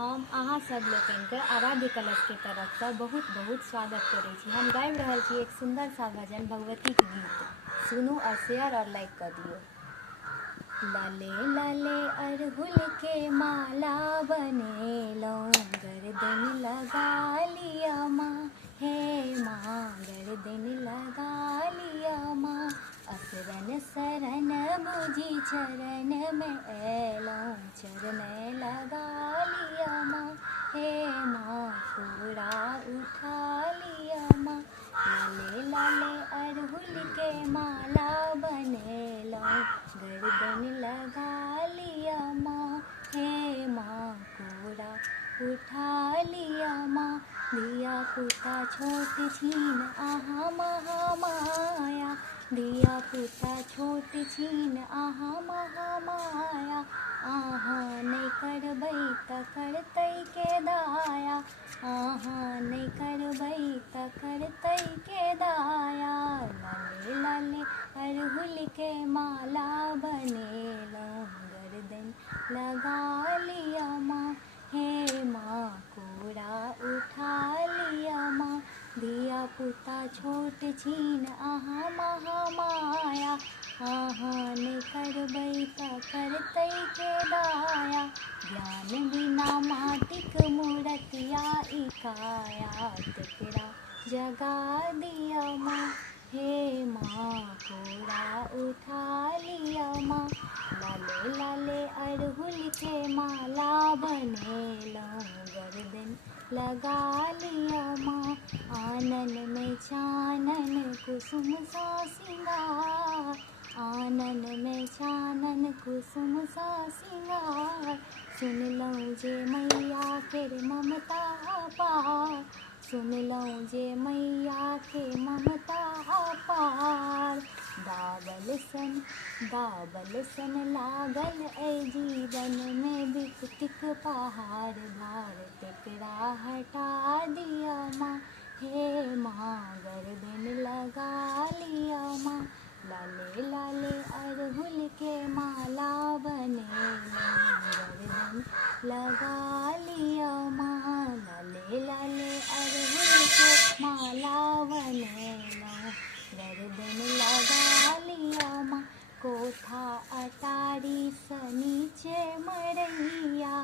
हम अहाँ सब लोकनिके आराध्य कलश के तरफ से बहुत बहुत स्वागत करै छी। हम गाबि रहल छी एक सुंदर सा भजन भगवती के गीत। सुनू और शेयर और लाइक कर दियो। लाले लाले अड़हुल के माला बनेलौं, गर्दन लगा लिया माँ, हे माँ गर्दन लगा लिया माँ। असरन शरण बुझी चरण में एलौं, चरण लगा लिया माँ, हे माँ कोरा उठा लिया माँ। लाले लाले अड़हुल के माला बनेलौं, गर्दन लगा लिया माँ, हे माँ कोरा उठा लिया माँ। दिया पुता छोट छीन अहाँ महामाया, दिया पुता छोट छीन अहाँ महामाया। अहाँ नहि करबै तऽ करतै के दाया, अहाँ नहि करबै तऽ करतै के दाया। लाले लाले अड़हुल के माला बनेलौं, गर्दन लगा लिया माँ, हे माँ कोरा उठा लिया माँ। धिया पुता छोट छीन अहाँ महामाया, अहाँ नहि करबै तऽ करतै के दाया। ज्ञान बिना माटिक मूरतिया ई काया, तेकरा जगा दिया माँ, हे माँ कोरा उठा लिया माँ। लाले लाले अड़हुल के माला बनेलौं, गर्दन लगा लिया माँ। आनन में चानन कुसुम सा सिंगार, आनन में चानन कुसुम सा सिंगार। सुनलौं जे मैया केर ममता अपार, सुनलौं जे मैया के ममता अपार। बाबल सन लागल अइ जीवन में विपतिक पहाड़ भार, तेकरा हटा दिया माँ, हे माँ गर्दन लगा लिया माँ। लाले लाले अड़हुल के माला बनेलौं, गर्दन लगा लिया माँ। लाले लाले अड़हुल के माला बनेलौं, गर्दन लगा लिया माँ। कोठा अटारी सँ नीचे मरैया,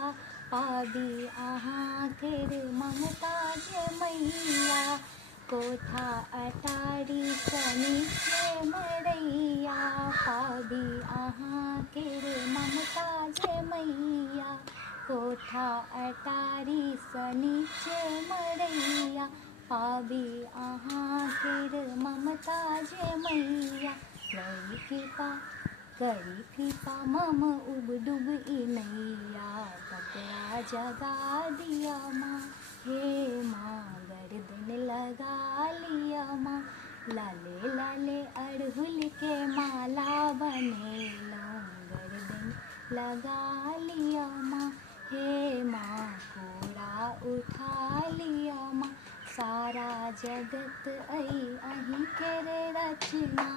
पाबी अहाँ केर ममता जे मैया। कोठा अटारी सँ नीचे मरैया, पाबी अहाँ केर ममता जे मैया। कोठा अटारी सँ नीचे मरैया, पाबी अहाँ केर ममता जे मैया। करी कृपा मम उब डूब ई नैया, तकरा जगा दिया माँ, हे माँ गर्दन लगा लिया माँ। लाले लाले अड़हुल के माला बनेलौं, गर्दन लगा लिया माँ, हे माँ कोरा उठा लिया माँ। सारा जगत अइ अहीं केर रचना,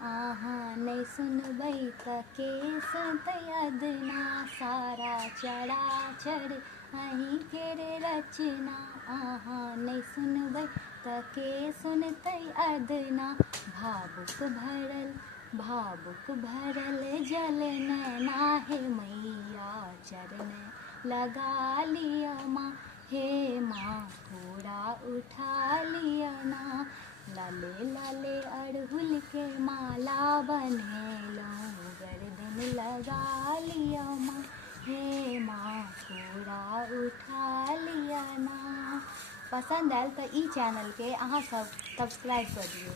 अहाँ नहि सुनबै तऽ के सुनतै अदना। सारा चराचर अहीं केर रचना, अहाँ नहि सुनबै तऽ के सुनतै अदना। भावुक भरल जल नैना, हे मैया चरण लगा लिया माँ, हे माँ कोरा उठा लिया ना। लाले लाले अड़हुल के माला बनेलौं, गर्दन लगा लिया माँ, हे माँ कोरा उठा लिया ना। पसंद आयल तऽ ई चैनल के अहाँ सब सब्सक्राइब कर दियौ।